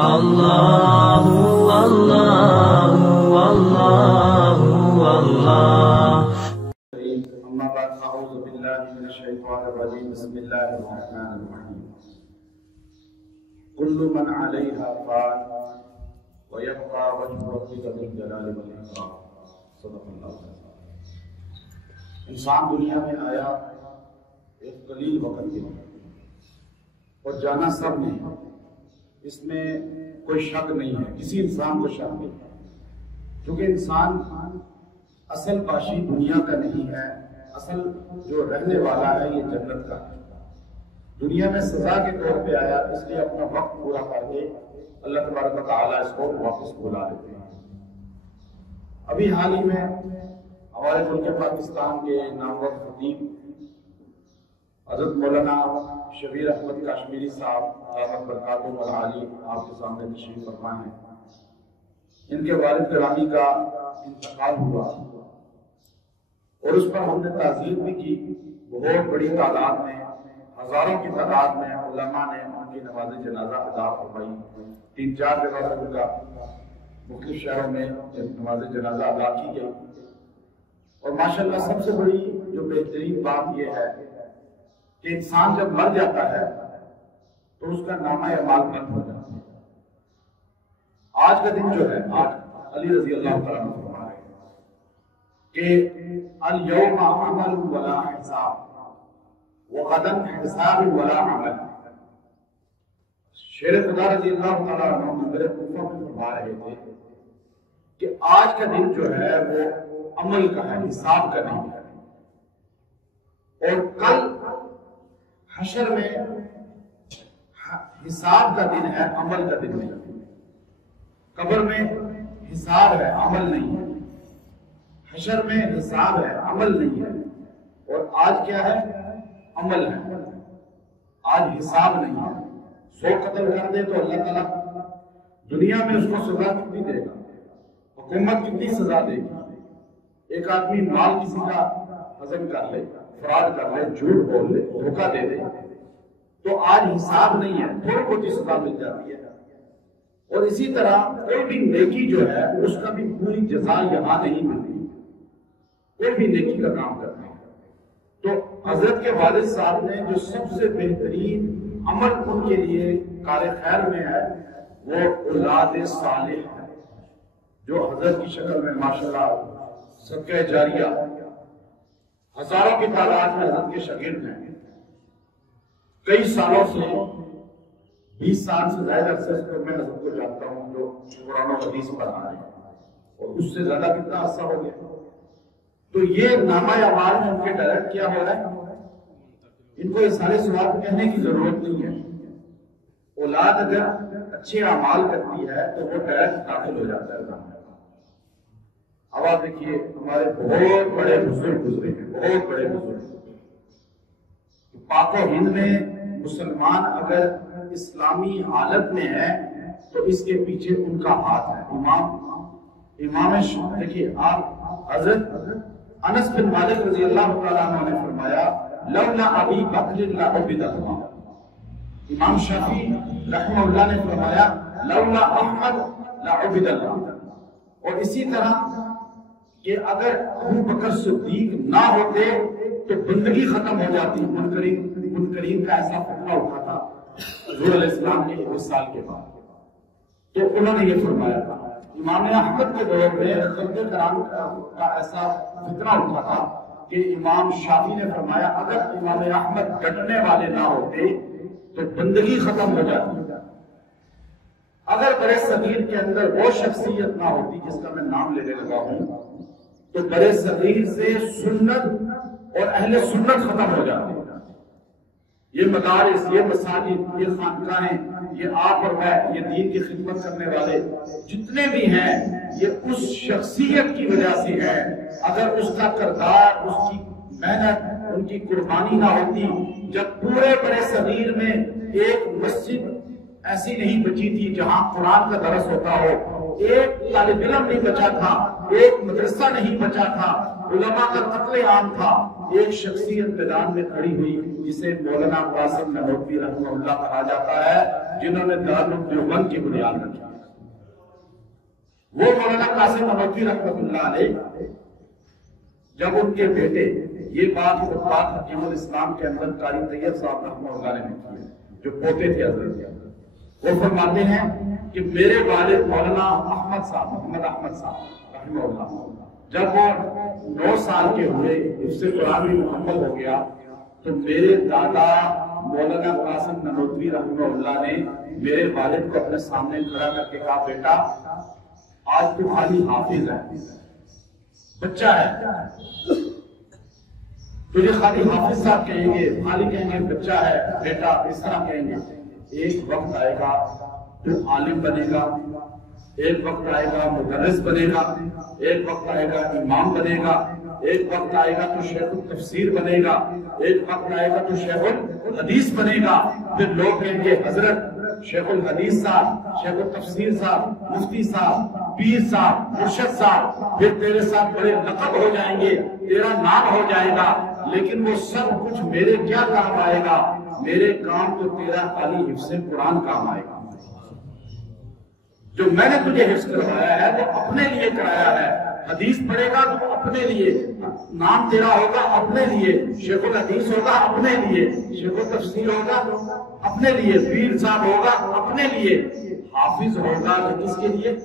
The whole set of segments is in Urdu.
اللہ اللہ اللہ اللہ اما بعد اعوذ باللہ من الشیطان الرجیم بسم اللہ الرحمن الرحیم کل من علیہا فان ویبقى وجہ ربک ذو الجلال والاکرام صدق اللہ علیہ۔ انسان دنیا میں آیا ایک قلیل وقت کے لیے اور جانا سب نے، اس میں کوئی شک نہیں ہے، کسی انسان کو شک نہیں ہے، کیونکہ انسان اصل باشی دنیا کا نہیں ہے، اصل جو رہنے والا ہے یہ جنت کا ہے۔ دنیا میں سزا کے طور پہ آیا، اس لیے اپنا وقت پورا کر کے اللہ تبارک و تعالیٰ اس کو واپس بلا لیتے ہیں۔ ابھی حال ہی میں ہمارے ملک پاکستان کے نامور خطیب حضرت مولانا شبیر احمد کشمیری صاحب دامت برکاتہم العالی آپ کے سامنے تشریف فرما ہیں۔ ان کے والد گرامی کا انتقال ہوا اور اس پر ہم نے تعزیت بھی کی۔ بہت بڑی تعداد میں، ہزاروں کی تعداد میں علماء نے ان کی نماز جنازہ ادا فرمائی۔ 3-4 جگہ پر ان کا مختلف شہروں میں نماز جنازہ ادا کی گئی، اور ماشاءاللہ سب سے بڑی جو بہترین بات یہ ہے کہ انسان جب مر جاتا ہے تو اس کا نامہ اعمال بند ہو جاتا ہے۔ آج کا دن جو ہے، آج علی رضی اللہ تعالیٰ عنہ فرما رہے ہیں کہ الیوم عمل ولا حساب وغدا حساب ولا عمل۔ شیر خدا رضی اللہ تعالیٰ عنہ میرے کوفہ میں فرما رہے تھے کہ آج کا دن جو ہے وہ عمل کا ہے، حساب کا نہیں ہے، اور کل حشر میں حساب کا دن ہے، عمل کا دن نہیں۔ قبر میں حساب ہے، عمل نہیں ہے۔ حشر میں حساب ہے، عمل نہیں ہے۔ اور آج کیا ہے؟ عمل ہے، آج حساب نہیں ہے۔ 100 قتل کر دے تو اللہ تعالیٰ دنیا میں اس کو سزا کتنی دے گا، حکومت کتنی سزا دے گی۔ ایک آدمی مال کسی کا ہضم کر لے، فراڈ کر لے، جھوٹ بول لے، دھوکہ دے دے، تو آج حساب نہیں ہے، تھوڑی بہت سزا مل جاتی ہے۔ اور اسی طرح کوئی بھی نیکی جو ہے اس کا بھی پوری جزا یہاں نہیں ملتی، کوئی بھی نیکی کا کام کرتے ہیں۔ تو حضرت کے والد صاحب نے جو سب سے بہترین عمل ان کے لیے کار خیر میں ہے وہ اولاد صالح ہے، جو حضرت کی شکل میں ماشاءاللہ صدقہ جاریہ ہزاروں کی تعداد میں حضرت کے شاگرد ہیں۔ کئی سالوں سے، 20 سال سے زائد عرصے سے میں حضرت کو جانتا ہوں، جو قرآن و حدیث پڑھا رہے ہیں، اور اس سے زیادہ کتنا عرصہ ہو گیا۔ تو یہ نامہ اعمال میں ان کے ڈائریکٹ کیا ہو رہا ہے، ان کو یہ سارے سوال کہنے کی ضرورت نہیں ہے۔ اولاد اگر اچھے اعمال کرتی ہے تو وہ ڈائریکٹ داخل ہو جاتا ہے۔ اب آپ دیکھیے ہمارے بہت بڑے بزرگ گزرے ہیں، بہت بڑے بزرگ۔ پاک و ہند میں مسلمان اگر اسلامی حالت میں ہے تو اس کے پیچھے ان کا ہاتھ ہے۔ امام دیکھیے، آپ حضرت انس بن مالک رضی اللہ تعالیٰ عنہ نے فرمایا لولا ابی بکر لعبد اللہ۔ امام شافعی رحمہ اللہ نے فرمایا لولا احمد لعبد اللہ۔ اور اسی طرح کہ اگر ابو بکر صدیق نہ ہوتے تو بندگی ختم ہو جاتی۔ منکرین کا ایسا فتنہ اٹھا تھا حضور علیہ السلام کے 21 سال کے بعد، تو انہوں نے یہ فرمایا تھا۔ امام احمد کے دور میں خلق کرام کا ایسا فتنہ اٹھا تھا کہ امام شافعی نے فرمایا اگر امام احمد ڈٹنے والے نہ ہوتے تو بندگی ختم ہو جاتی۔ اگر برے صغیر کے اندر وہ شخصیت نہ ہوتی جس کا میں نام لینے لگا ہوں تو برے صغیر سے سنت اور اہل سنت ختم ہو جاتے۔ یہ مدارس، یہ مساجد، یہ خانقاہیں، یہ آپ اور میں، یہ دین کی خدمت کرنے والے جتنے بھی ہیں، یہ اس شخصیت کی وجہ سے ہے۔ اگر اس کا کردار، اس کی محنت، ان کی قربانی نہ ہوتی، جب پورے برے صغیر میں ایک مسجد ایسی نہیں بچی تھی جہاں قرآن کا درس ہوتا ہو، ایک طالب علم نہیں بچا تھا، ایک مدرسہ نہیں بچا تھا، علماء کا قتل عام تھا، ایک شخصیت میدان میں کھڑی ہوئی جسے مولانا قاسم نانوتوی رحمہ اللہ کہا جاتا ہے، جنہوں نے دارالعلوم کی بنیاد رکھی۔ وہ مولانا قاسم نانوتوی رحمہ اللہ علیہ، جب ان کے بیٹے، یہ بات خطبات حکیم الاسلام کے اندر قاری طیب صاحب رحمہ اللہ نے لکھی ہے، جو پوتے تھے حضرت، وہ فرماتے ہیں کہ میرے والد مولانا احمد صاحب، محمد احمد صاحب رحمہ اللہ، جب وہ 9 سال کے ہوئے، اس سے قرآن بھی مکمل ہو گیا، تو میرے دادا مولانا قاسم نانوتوی رحمہ اللہ نے میرے والد کو اپنے سامنے کھڑا کر کے کہا، بیٹا آج تو خالی حافظ ہے، بچہ ہے، تجھے خالی حافظ صاحب کہیں گے، خالی کہیں گے بچہ ہے، بیٹا اس طرح کہیں گے، ایک وقت آئے گا تو عالم بنے گا، ایک وقت آئے گا مدرس بنے گا، ایک وقت آئے گا امام بنے گا، ایک وقت آئے گا تو شیخ التفسیر بنے گا، ایک وقت آئے گا تو شیخ الحدیث بنے گا، پھر لوگ کہیں گے حضرت شیخ الحدیث صاحب، شیخ التفسیر صاحب، مفتی صاحب، پیر صاحب، مرشد صاحب، پھر تیرے ساتھ بڑے لقب ہو جائیں گے، تیرا نام ہو جائے گا، لیکن وہ سب کچھ میرے کیا کام آئے گا؟ میرے کام تو تیرا خالی حفظ قرآن کام آئے گا۔ جو میں نے تجھے حفظ کروایا ہے وہ اپنے لیے کرایا ہے، حدیث پڑھے گا تو اپنے لیے، نام تیرا ہوگا اپنے لیے، شیخ الحدیث ہوگا اپنے لیے، شیخ التفسیر ہوگا اپنے لیے، پیر صاحب ہوگا اپنے لیے، حافظ ہوگا تو کس کے لیے؟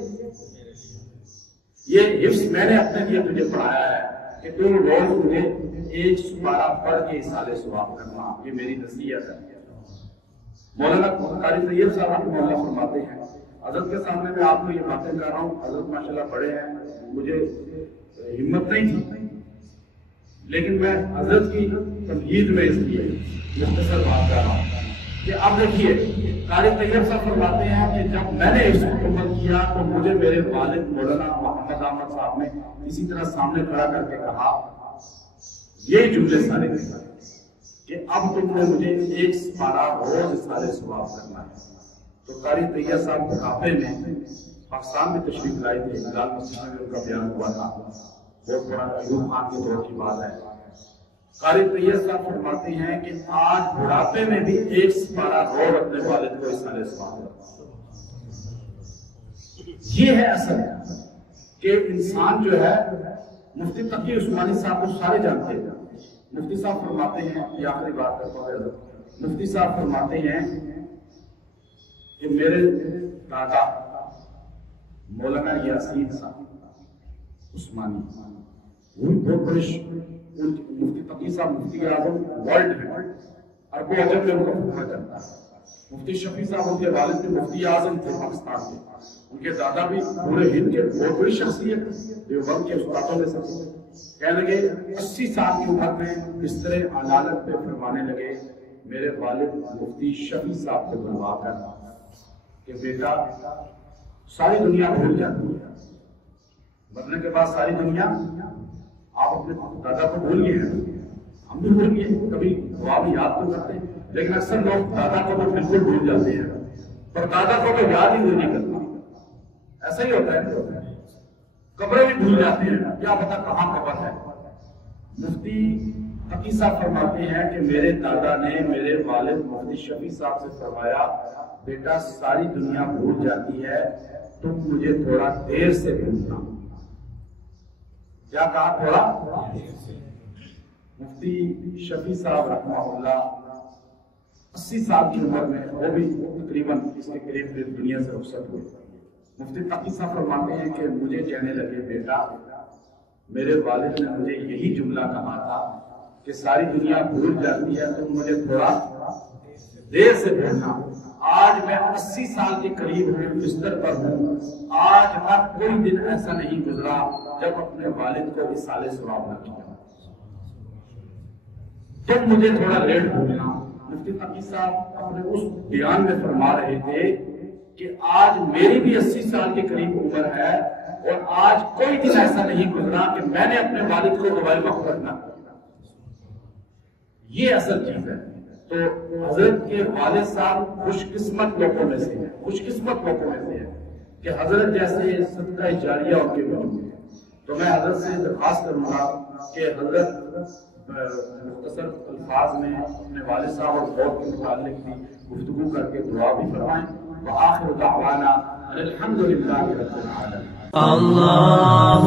یہ حفظ میں نے اپنے لیے تجھے پڑھایا ہے کہ تم روز مجھے ایک سپارہ پڑھ کے اصالے ثواب کرنا، یہ میری نصیحت ہے۔ مولانا قاری طیب صاحب رحمہ اللہ فرماتے ہیں، حضرت کے سامنے میں آپ کو یہ باتیں کر رہا ہوں، حضرت ماشاءاللہ بڑے ہیں، مجھے ہمت نہیں تھی، لیکن میں حضرت کی تمہید میں اس لیے مختصر بات کر رہا ہوں کہ اب دیکھیے قاری طیب صاحب فرماتے ہیں کہ جب میں نے اس کو مکمل کیا تو مجھے میرے والد مولانا محمد احمد صاحب نے اسی طرح سامنے کھڑا کر کے کہا، یہی جملے سارے کہ اب تم نے مجھے ایک سپارہ روز سارے ثواب کرنا ہے۔ تو قاری طیب صاحب بڑھاپے میں پاکستان میں تشریف لائے تھے، لال مسجد میں ان کا بیان ہوا تھا، بہت بڑا ایوب خان کے دور کی بات ہے۔ قاری طیب صاحب فرماتے ہیں کہ آج بڑھاپے میں بھی ایک سپارہ روز اپنے والد کو اصالے ثواب کرتا۔ یہ ہے اصل کہ انسان جو ہے، مفتی تقی عثمانی صاحب کو سارے جانتے ہیں، مفتی صاحب فرماتے ہیں، یہ آخری بات کرتا ہوں، مفتی صاحب فرماتے ہیں کہ میرے دادا مولانا یاسین صاحب عثمانی، وہ بہت بڑے مفتی تقی صاحب مفتی اعظم ورلڈ ہیں، عرب و عجم میں ان کا فتویٰ چلتا ہے۔ مفتی شفیع صاحب ان کے والد کے مفتی اعظم تھے پاکستان کے، ان کے دادا بھی پورے ہند کے بہت بڑی شخصیت، دیوبند کے استادوں میں سے کہنے لگے 80 سال کی عمر میں بستر عدالت پہ فرمانے لگے، میرے والد مفتی شفیع صاحب کو بلوا کر کہ بیٹا ساری دنیا بھول جاتی ہے، مرنے کے بعد ساری دنیا، آپ اپنے دادا کو بھول گئے ہیں، ہم بھی بھول گئے، کبھی دعا بھی یاد تو کرتے ہیں، لیکن اکثر لوگ دادا کو تو بالکل بھول جاتے ہیں، پر دادا کو تو یاد ہی نہیں کرتا، ایسا ہی ہوتا ہے، قبریں بھی بھول جاتے ہیں، کیا پتا کہاں قبر ہے۔ مفتی تقی صاحب فرماتے ہیں کہ میرے دادا نے میرے والد مفتی شفیع صاحب سے فرمایا، بیٹا ساری دنیا بھول جاتی ہے، تم مجھے تھوڑا دیر سے بھولنا۔ کیا کہا؟ تھوڑا۔ مفتی شفیع صاحب رحمہ اللہ 80 سال کی عمر میں، وہ بھی تقریباً اس کے قریب دنیا سے رخصت ہوئے۔ مفتی تقی صاحب فرماتے ہیں کہ مجھے کہنے لگے، بیٹا میرے والد نے مجھے یہی جملہ کہا تھا کہ ساری دنیا بھول جاتی ہے، تم مجھے تھوڑا دیر سے بھولنا۔ آج میں 80 سال کے قریب بستر پر ہوں، آج تک کوئی دن ایسا نہیں گزرا جب اپنے والد کو اصالے ثواب نہ کیا، تم مجھے تھوڑا لیٹ بھولنا۔ مفتی تقی صاحب اپنے اس بیان میں فرما رہے تھے کہ آج میری بھی 80 سال کے قریب عمر ہے اور آج کوئی دن ایسا نہیں گزرا کہ میں نے اپنے والد کو دعائے مغفرت نہ کیا۔ یہ اصل چیز ہے۔ تو حضرت کے والد صاحب خوش قسمت لوگوں میں سے ہیں، خوش قسمت لوگوں میں سے ہیں کہ حضرت جیسے صدقہ جاریہ ان کے موجود ہے۔ تو میں حضرت سے درخواست کروں گا کہ حضرت مختصر الفاظ میں اپنے والد صاحب اور موت کے متعلق بھی گفتگو کر کے دعا بھی فرمائیں. وآخر دعوانا الحمد للہ رب العالمین. اللہ